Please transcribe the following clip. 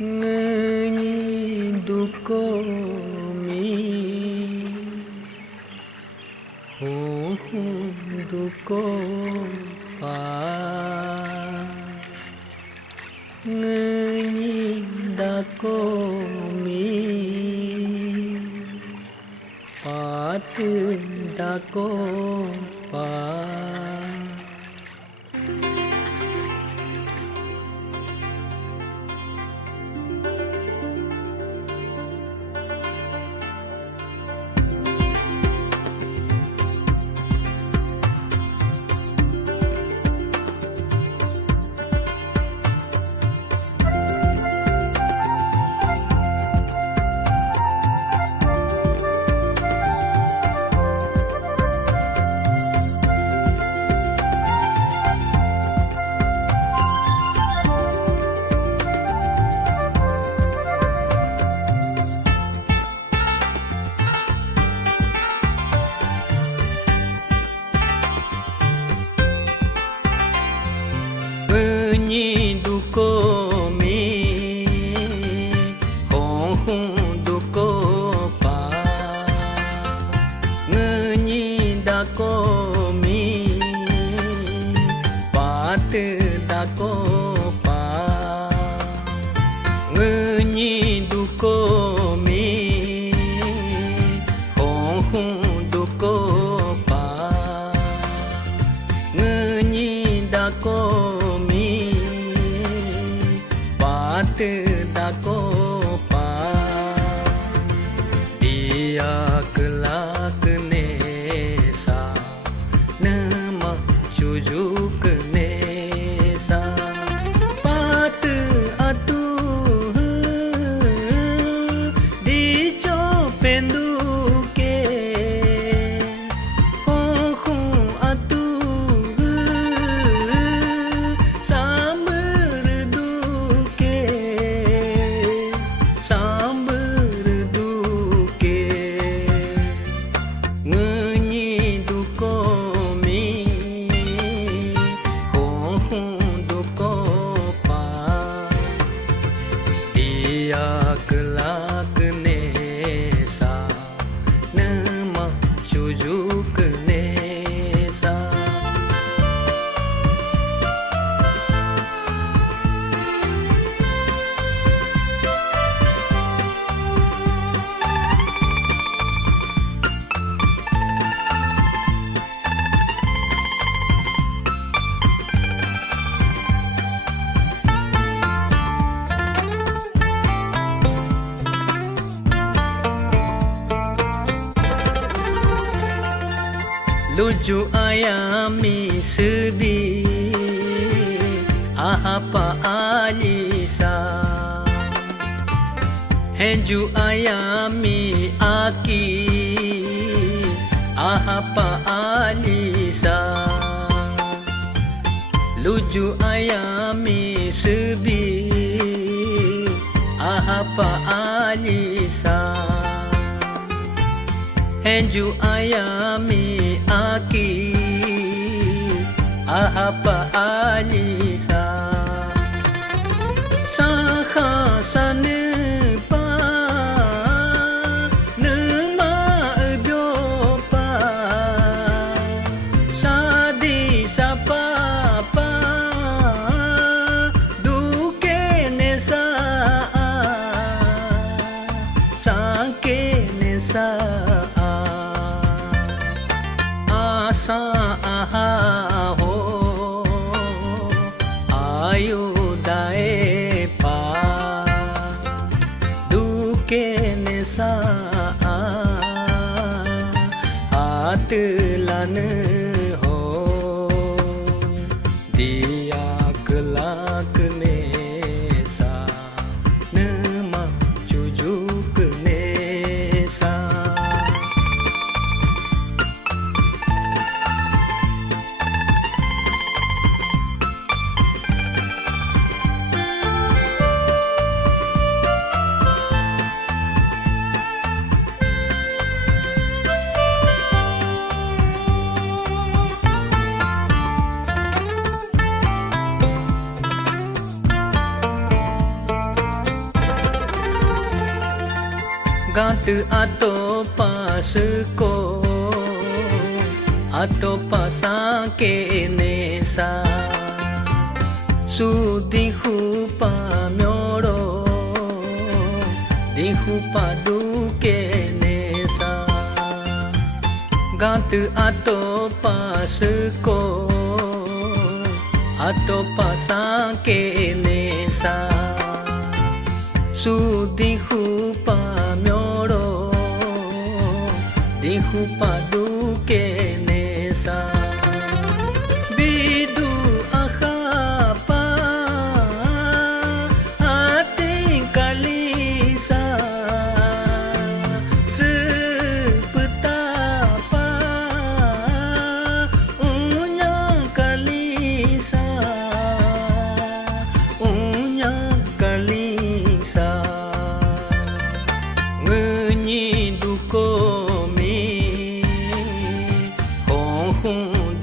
Ngenyiduko mi duko pa Ngenyidako mi patedako pa Ngenyiduko mi duko pa Ngenyidako mi patedako pa Ngenyiduko mi duko pa Ngenyidako patedako pa dia kelak nesa nama cujuk nesa pate atu di copenduke atu samberduke Ngenyiduko mi duko pa dia kelak nesa nama cujuk nesa Luju ayami sedih apa alisa Henju ayami aki apa alisa Luju ayami sedih apa alisa Henju ayami aki apa alisa Saha sanepa nema ebyopa Sadi sapapa duke nesa Sangke nesa asa aha ho ayu dae pa duke nesa atlan ho dia kelak nesa nama cujuk nesa Gata atau pasuko atau pasang kenesa Sudi hupa myoro di hupa du kenesa Gata atau pasuko atau pasang kenesa Sudi hupa myoro di hupa du kenesa Bidu ahapa ating kalisa Sepetapa unyang kalisa Unyang kalisa Ngenyi dukomi Hong hong